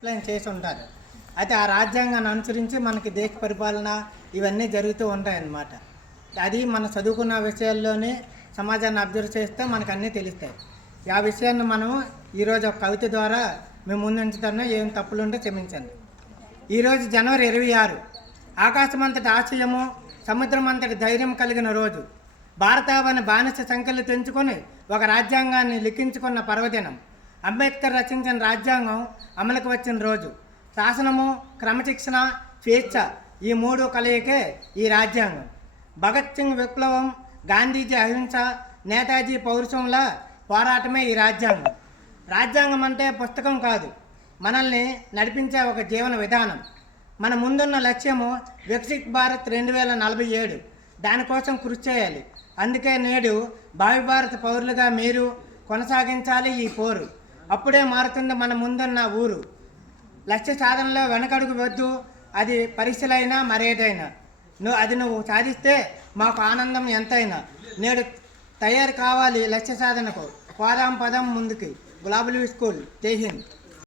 Explain చేసి ఉంటారు. అయితే ఆ రాజ్యాంగాన్ని అనుసరించి మనకి దేశ పరిపాలన ఇవన్నీ జరుగుతూ ఉంటాయన్నమాట. అది మన చదువుకున్న విషయాల్లోనే సమాజాన్ని అబ్జర్వ్ చేస్తే మనకు అన్నీ తెలుస్తాయి. ఆ విషయాన్ని మనం ఈరోజు ఒక కవిత ద్వారా మేము ముందు ఉంచుతున్నా, ఏం తప్పులుంటే క్షమించండి. ఈరోజు జనవరి 26 ఆకాశమంతటి ఆశయము సముద్రమంతటి ధైర్యం కలిగిన రోజు. భారతావని బానిస సంఖ్యలు తెంచుకొని ఒక రాజ్యాంగాన్ని లిఖించుకున్న పర్వదినం. అంబేద్కర్ రచించిన రాజ్యాంగం అమలుకు వచ్చిన రోజు. శాసనము, క్రమశిక్షణ, స్వేచ్ఛ ఈ మూడు కలయికే ఈ రాజ్యాంగం. భగత్ సింగ్ విప్లవం, గాంధీజీ అహింస, నేతాజీ పౌరుషంలా పోరాటమే ఈ రాజ్యాంగం. రాజ్యాంగం అంటే పుస్తకం కాదు, మనల్ని నడిపించే ఒక జీవన విధానం. మన ముందున్న లక్ష్యము వికసిత్ భారత్ 2047. దానికోసం కృషి చేయాలి. అందుకే నేడు భావి భారత పౌరులుగా మీరు కొనసాగించాలి ఈ పోరు. అప్పుడే మారుతుంది మన ముందున్న ఊరు. లక్ష్య సాధనలో వెనకడుగు వద్దు, అది పరీక్షలైనా మరేదైనా. నువ్వు సాధిస్తే మాకు ఆనందం ఎంతైనా. నేడు తయారు కావాలి లక్ష్య సాధనకు. పోదాం పదం ముందుకి. గులాబీ స్కూల్. జై హింద్.